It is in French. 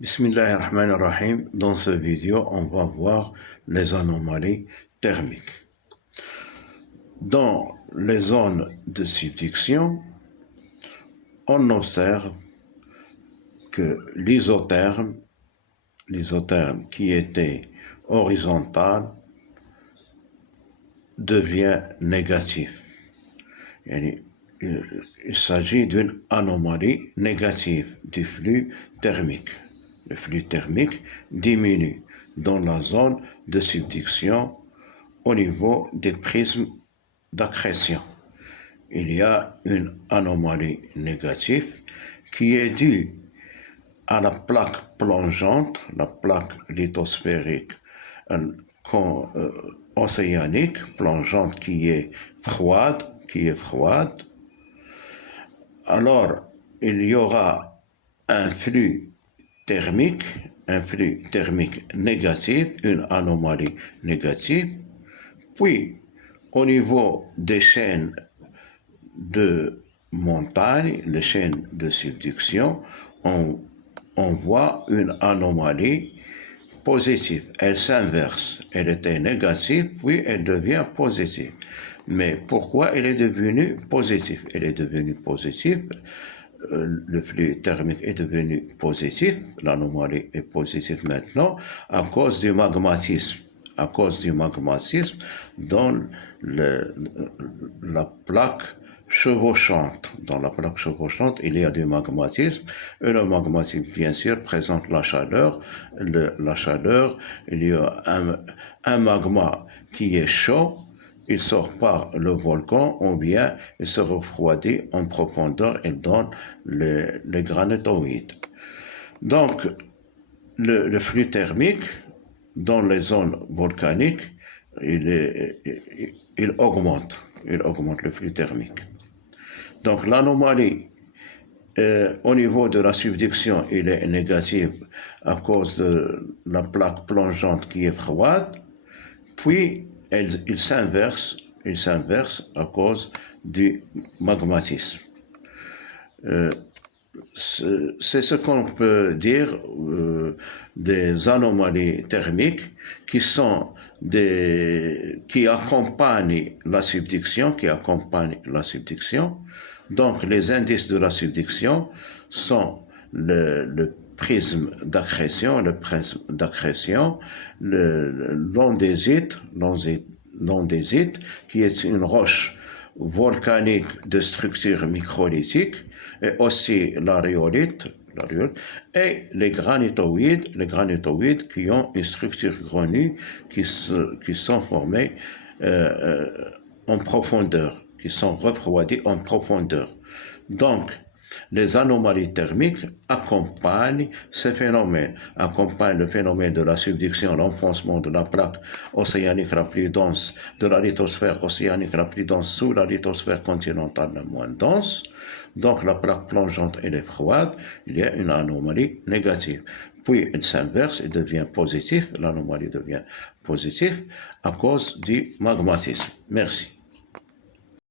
Bismillahirrahmanirrahim. Dans cette vidéo, on va voir les anomalies thermiques. Dans les zones de subduction, on observe que l'isotherme qui était horizontal devient négatif. Il s'agit d'une anomalie négative du flux thermique. Le flux thermique diminue dans la zone de subduction au niveau des prismes d'accrétion. Il y a une anomalie négative qui est due à la plaque plongeante, la plaque lithosphérique océanique plongeante qui est froide. Alors, il y aura un flux thermique négatif, une anomalie négative. Puis, au niveau des chaînes de montagne, les chaînes de subduction, on voit une anomalie positive. Elle s'inverse. Elle était négative, puis elle devient positive. Mais pourquoi elle est devenue positive? Elle est devenue positive. Le flux thermique est devenu positif, l'anomalie est positive maintenant à cause du magmatisme. À cause du magmatisme dans la plaque chevauchante. Dans la plaque chevauchante, il y a du magmatisme. Et le magmatisme, bien sûr, présente la chaleur. La chaleur, il y a un magma qui est chaud. Il sort par le volcan ou bien il se refroidit en profondeur et donne les granitoïdes. Donc, le flux thermique dans les zones volcaniques, il augmente le flux thermique. Donc, l'anomalie au niveau de la subduction, il est négatif à cause de la plaque plongeante qui est froide, puis il s'inverse à cause du magmatisme. C'est ce qu'on peut dire des anomalies thermiques qui accompagnent la subduction, Donc, les indices de la subduction sont le prisme d'accrétion, l'andésite, qui est une roche volcanique de structure microlithique, et aussi l'aréolite, et les granitoïdes qui ont une structure grenue, qui sont formés en profondeur, qui sont refroidis en profondeur. Donc, les anomalies thermiques accompagnent ces phénomènes, accompagnent le phénomène de la subduction, l'enfoncement de la plaque océanique la plus dense, de la lithosphère océanique la plus dense sous la lithosphère continentale la moins dense. Donc la plaque plongeante, elle est froide, il y a une anomalie négative. Puis elle s'inverse et devient positive, l'anomalie devient positive à cause du magmatisme. Merci.